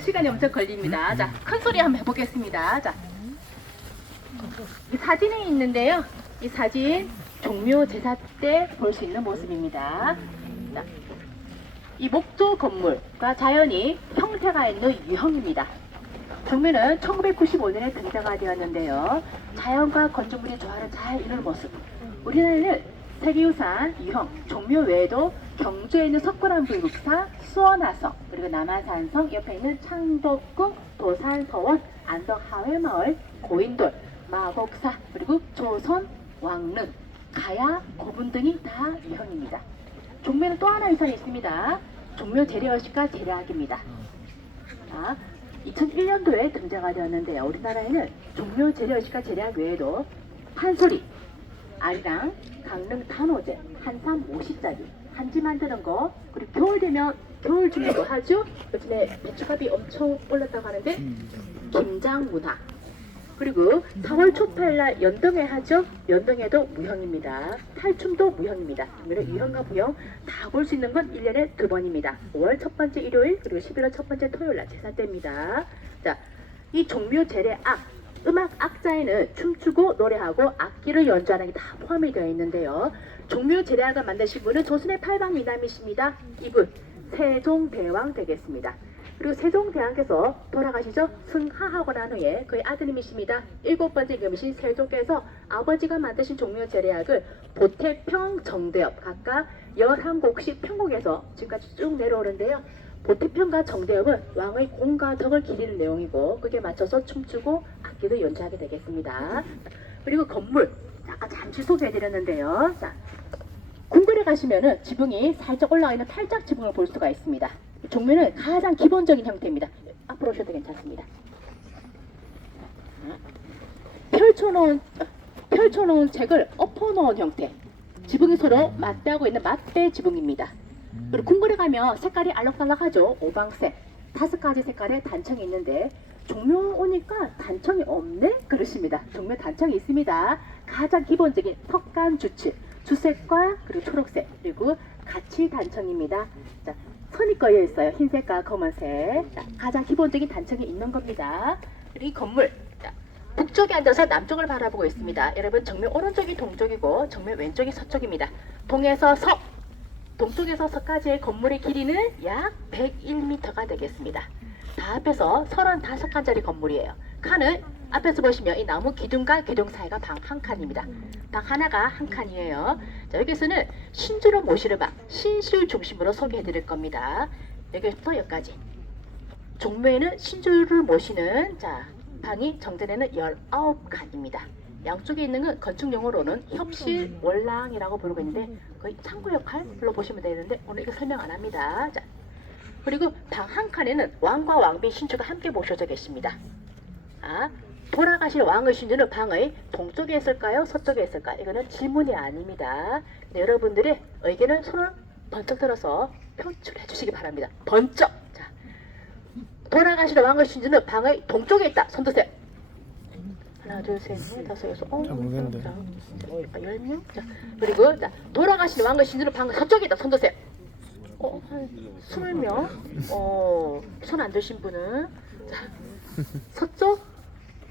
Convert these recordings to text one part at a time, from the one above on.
시간이 엄청 걸립니다. 자, 큰 소리 한번 해보겠습니다. 자, 이 사진이 있는데요. 이 사진 종묘 제사 때 볼 수 있는 모습입니다. 자, 이 목조 건물과 자연이 형태가 있는 유형입니다. 종묘는 1995년에 등장가 되었는데요. 자연과 건축물이 조화를 잘 이루는 모습. 우리나라는 세계유산 유형 종묘 외에도 경주에 있는 석굴암 불국사, 수원하성, 그리고 남한산성 옆에 있는 창덕궁, 도산서원, 안덕 하회마을, 고인돌, 마곡사, 그리고 조선, 왕릉, 가야, 고분 등이 다 유형입니다. 종묘는 또 하나 유산이 있습니다. 종묘 재래의식과 재래학입니다. 자, 2001년도에 등장가 되었는데요. 우리나라에는 종묘 재래의식과 재래학 외에도 판소리, 아리랑, 강릉 단오제, 한삼 50짜리, 한지 만드는 거, 그리고 겨울 되면 겨울 중에도 하죠. 요즘에 배추값이 엄청 올랐다고 하는데 김장 문화. 그리고 4월 초팔날 연등회 하죠. 연등회도 무형입니다. 탈춤도 무형입니다. 그러면 유형과 무형 다 볼 수 있는 건 1년에 두 번입니다. 5월 첫 번째 일요일 그리고 11월 첫 번째 토요일 날 제사 때입니다. 자, 이 종묘 제례악 음악 악자에는 춤추고 노래하고 악기를 연주하는 게 다 포함이 되어 있는데요. 종묘 제례악을 만드신 분은 조선의 팔방 미남이십니다. 이분 세종대왕 되겠습니다. 그리고 세종대왕께서 돌아가시죠. 승하하고 난 후에 그의 아드님이십니다. 일곱 번째 임금이신 세종께서 아버지가 만드신 종묘 제례악을 보태평 정대엽 각각 11곡씩 편곡해서 지금까지 쭉 내려오는데요. 보태평과 정대엽은 왕의 공과 덕을 기리는 내용이고 그게 맞춰서 춤추고 악기도 연주하게 되겠습니다. 그리고 건물 아까 잠시 소개해드렸는데요. 자, 궁궐에 가시면은 지붕이 살짝 올라가 있는 탈작 지붕을 볼 수가 있습니다. 종묘는 가장 기본적인 형태입니다. 앞으로 오셔도 괜찮습니다. 펼쳐놓은 펼쳐놓은 책을 엎어놓은 형태. 지붕이 서로 맞대하고 있는 맞대 지붕입니다. 그리고 궁궐에 가면 색깔이 알록달록하죠. 오방색. 다섯 가지 색깔의 단청이 있는데 종묘 오니까 단청이 없네? 그러십니다. 종묘 단청이 있습니다. 가장 기본적인 석간 주칠, 주색과 그리고 초록색 그리고 가치 단청입니다. 자, 선이 꺼여 있어요. 흰색과 검은색. 자, 가장 기본적인 단청이 있는 겁니다. 그리고 이 건물. 자, 북쪽에 앉아서 남쪽을 바라보고 있습니다. 여러분 정면 오른쪽이 동쪽이고 정면 왼쪽이 서쪽입니다. 동에서 서, 동쪽에서 서까지의 건물의 길이는 약 101m가 되겠습니다. 다 합해서 35칸짜리 건물이에요. 칸은 앞에서 보시면 이 나무 기둥과 기둥 사이가 방 한 칸입니다. 방 하나가 한 칸이에요. 자, 여기서는 신주로 모시는 방, 신실 중심으로 소개해 드릴 겁니다. 여기부터 여기까지. 종묘에는 신주를 모시는 자, 방이 정전에는 19칸입니다. 양쪽에 있는 건 건축 용어로는 협실 월랑이라고 부르고 있는데 거의 창구 역할로 보시면 되는데 오늘 이거 설명 안 합니다. 자, 그리고 방 한 칸에는 왕과 왕비 신주가 함께 모셔져 계십니다. 아, 돌아가실 왕의 신주는 방의 동쪽에 있을까요? 서쪽에 있을까요? 이거는 질문이 아닙니다. 네, 여러분들의 의견을 손을 번쩍 들어서 표출해 주시기 바랍니다. 번쩍! 자, 돌아가실 왕의 신주는 방의 동쪽에 있다. 손 드세요. 하나, 둘, 셋, 넷, 다섯, 여섯, 어, 잘 모르겠는데. 자, 자, 열 명. 자, 그리고 자, 돌아가신 왕의 신주는 방의 서쪽에 있다. 손 드세요. 어, 한 스물 명. 어, 손 안 드신 분은 자, 서쪽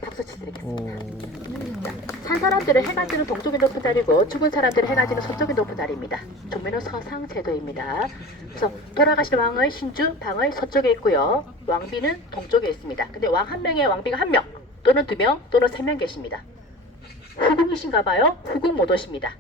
박수 치드리겠습니다. 오. 산 사람들은 해가 뜨는 동쪽이 높은 자리고 죽은 사람들은 해가 지는 서쪽이 높은 자리입니다. 종묘는 서상 제도입니다. 그래서 돌아가신 왕의 신주 방의 서쪽에 있고요. 왕비는 동쪽에 있습니다. 근데 왕 한 명에 왕비가 한명 또는 두 명 또는 세 명 계십니다. 후궁이신가 봐요. 후궁 못 오십니다.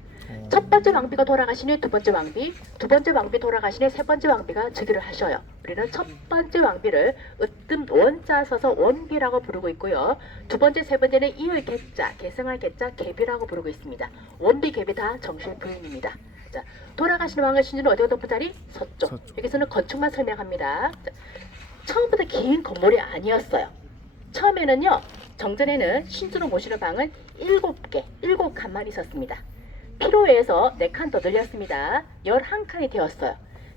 첫 번째 왕비가 돌아가시니 두 번째 왕비, 두 번째 왕비 돌아가시니 세 번째 왕비가 즉위를 하셔요. 우리는 첫 번째 왕비를 으뜸 원자 써서 원비라고 부르고 있고요. 두 번째, 세 번째는 이의 개자, 개성할 개자, 개비라고 부르고 있습니다. 원비, 개비 다 정실 부인입니다. 자, 돌아가시는 왕의 신주는 어디가 높은 자리? 서쪽. 서쪽. 여기서는 건축만 설명합니다. 자, 처음부터 긴 건물이 아니었어요. 처음에는요, 정전에는 신주로 모시는 방은 일곱 개, 일곱 칸만 있었습니다. 필요해서 4칸 더 늘렸습니다. 11칸이 되었어요.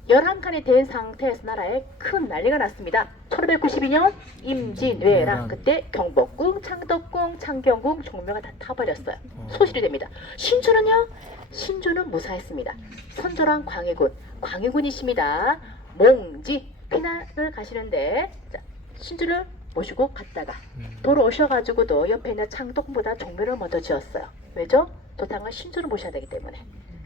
11칸이 된 상태에서 나라에 큰 난리가 났습니다. 1592년 임진왜란 그때 경복궁, 창덕궁, 창경궁, 종묘가 다 타버렸어요. 소실이 됩니다. 신주는요? 신주는 무사했습니다. 선조랑 광해군, 광해군이십니다. 몽지 피난을 가시는데 자, 신주를 모시고 갔다가 돌아오셔가지고도 옆에 있는 창동보다 종묘를 먼저 지었어요. 왜죠? 조상은 신주를 모셔야 되기 때문에.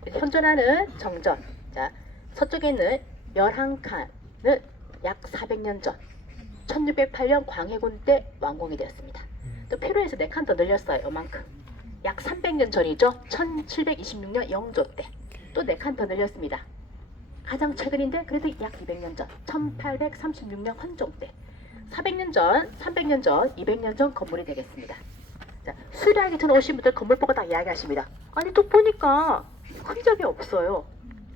현존하는 정전, 자 서쪽에 있는 열한칸은 약 400년 전, 1608년 광해군 때 완공이 되었습니다. 또 페루에서 4칸 더 늘렸어요. 요만큼. 약 300년 전이죠. 1726년 영조 때. 또 4칸 더 늘렸습니다. 가장 최근인데 그래도 약 200년 전. 1836년 헌종 때. 400년 전, 300년 전, 200년 전 건물이 되겠습니다. 자, 수리하기 전에 오신 분들 건물 보고 다 이야기하십니다. 아니 또 보니까 흔적이 없어요.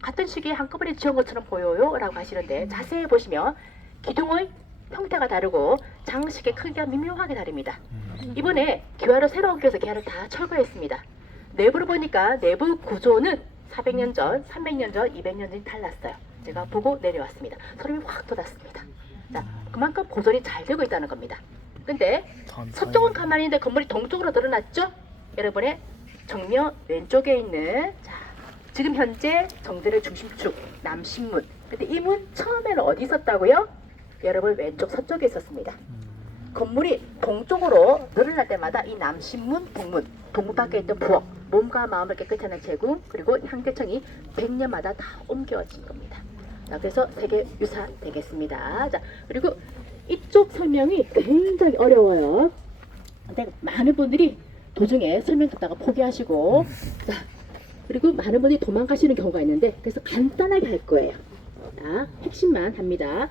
같은 시기에 한꺼번에 지은 것처럼 보여요 라고 하시는데 자세히 보시면 기둥의 형태가 다르고 장식의 크기가 미묘하게 다릅니다. 이번에 기와로 새로 옮겨서 기와를 다 철거했습니다. 내부를 보니까 내부 구조는 400년 전, 300년 전, 200년 전이 달랐어요. 제가 보고 내려왔습니다. 소름이 확 돋았습니다. 자, 그만큼 보존이 잘 되고 있다는 겁니다. 근데 서쪽은 가만히 있는데 건물이 동쪽으로 늘어났죠? 여러분의 정면 왼쪽에 있는 자, 지금 현재 정전의 중심축 남신문. 근데 이 문 처음에는 어디 있었다고요? 여러분 왼쪽 서쪽에 있었습니다. 건물이 동쪽으로 늘어날 때마다 이 남신문, 동문, 동문 밖에 있던 부엌, 몸과 마음을 깨끗이 하는 제궁, 그리고 향대청이 100년마다 다 옮겨진 겁니다. 자, 그래서 세계 유산 되겠습니다. 자, 그리고 이쪽 설명이 굉장히 어려워요. 근데 많은 분들이 도중에 설명 듣다가 포기하시고, 자, 그리고 많은 분들이 도망가시는 경우가 있는데, 그래서 간단하게 할 거예요. 자, 핵심만 합니다.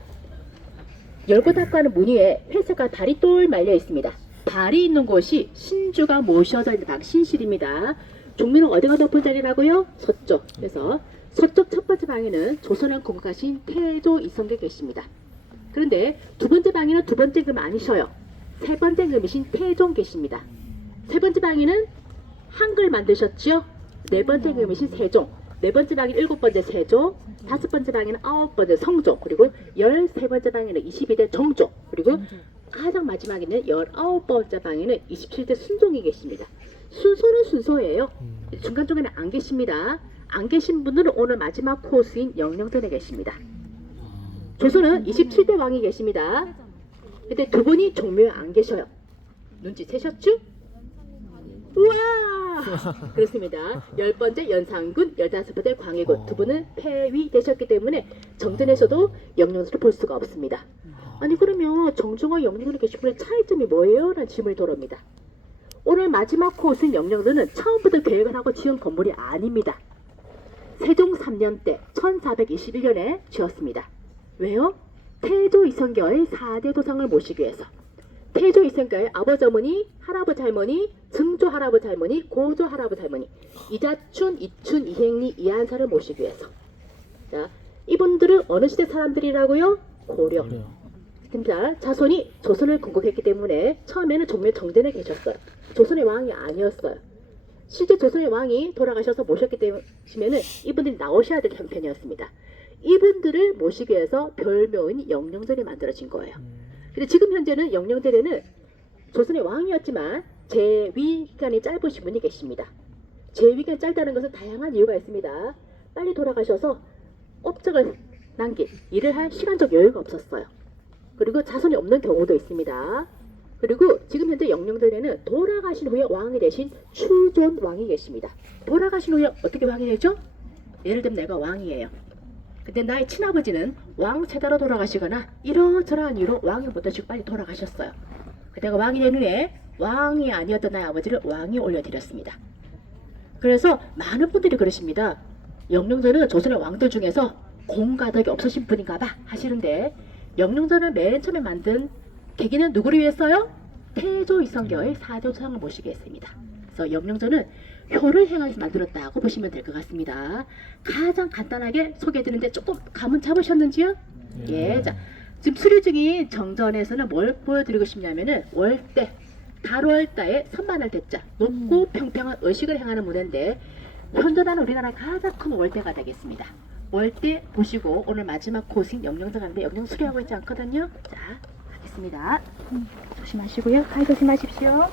열고 닦아는 무늬에 회색과 발이 똘 말려 있습니다. 발이 있는 곳이 신주가 모셔져 있는 방신실입니다. 종민은 어디가 높은 자리라고요? 서쪽. 그래서 서쪽 첫 번째 방에는 조선왕 공각하신 태조 이성계 계십니다. 그런데 두 번째 방에는 두 번째 금 아니셔요. 세 번째 금이신 태종 계십니다. 세 번째 방에는 한글 만드셨죠? 네 번째 금이신 세종. 네 번째 방이 일곱 번째 세종, 다섯 번째 방에는 아홉 번째 성종, 그리고 열세 번째 방에는 22대 정종, 그리고 가장 마지막에는 열아홉 번째 방에는 27대 순종이 계십니다. 순서는 순서예요. 중간중간에 안 계십니다. 안 계신 분들은 오늘 마지막 코스인 영령전에 계십니다. 조선은 27대 왕이 계십니다. 근데 두 분이 종묘에 안 계셔요. 눈치채셨죠? 우와! 그렇습니다. 열 번째 연산군, 열다섯 번째 광해군 두 분은 폐위 되셨기 때문에 정전에서도 영령들을 볼 수가 없습니다. 아니 그러면 정종과 영령들이 계신 분의 차이점이 뭐예요? 라는 질문이 돌아옵니다. 오늘 마지막 코스인 영령들은 처음부터 계획을 하고 지은 건물이 아닙니다. 세종 3년 때 1421년에 지었습니다. 왜요? 태조 이성계의 4대 도상을 모시기 위해서. 태조 이성계의 아버지 어머니, 할아버지 할머니, 증조 할아버지 할머니, 고조 할아버지 할머니, 이자춘, 이춘, 이행리, 이한사를 모시기 위해서. 자, 이분들은 어느 시대 사람들이라고요? 고려. 그러니까 자손이 조선을 건국했기 때문에 처음에는 종묘 정전에 계셨어요. 조선의 왕이 아니었어요. 실제 조선의 왕이 돌아가셔서 모셨기 때문에 이분들이 나오셔야 될 형편이었습니다. 이분들을 모시기 위해서 별묘인 영령전이 만들어진 거예요. 근데 지금 현재는 영령대에는 조선의 왕이었지만 재위 기간이 짧으신 분이 계십니다. 재위 기간이 짧다는 것은 다양한 이유가 있습니다. 빨리 돌아가셔서 업적을 남긴 일을 할 시간적 여유가 없었어요. 그리고 자손이 없는 경우도 있습니다. 그리고 지금 현재 영령전에는 돌아가신 후에 왕이 되신 추존 왕이 계십니다. 돌아가신 후에 어떻게 왕이 되죠? 예를 들면 내가 왕이에요. 근데 나의 친아버지는 왕 세다로 돌아가시거나 이러저러한 이유로 왕이 못 되시고 빨리 돌아가셨어요. 그때가 왕이 된 후에 왕이 아니었던 나의 아버지를 왕이 올려드렸습니다. 그래서 많은 분들이 그러십니다. 영령전은 조선의 왕들 중에서 공가덕이 없으신 분인가 봐 하시는데 영령전을 맨 처음에 만든 계기는 누구를 위해서요? 태조 이성계의 사조상을 모시게 했습니다. 그래서 영령전은 효를 행하면서 만들었다고 보시면 될 것 같습니다. 가장 간단하게 소개해드리는데 조금 감은 잡으셨는지요? 예, 자 지금 수료 중인 정전에서는 뭘 보여드리고 싶냐면은 월대 달월달에 선반을 대자 높고 평평한 의식을 행하는 무대인데 현존하는 우리나라의 가장 큰 월대가 되겠습니다. 월대 보시고 오늘 마지막 코스인 영령전 가는데 영령 수리하고 있지 않거든요. 자 가겠습니다. 조심하시고요. 가위 조심하십시오.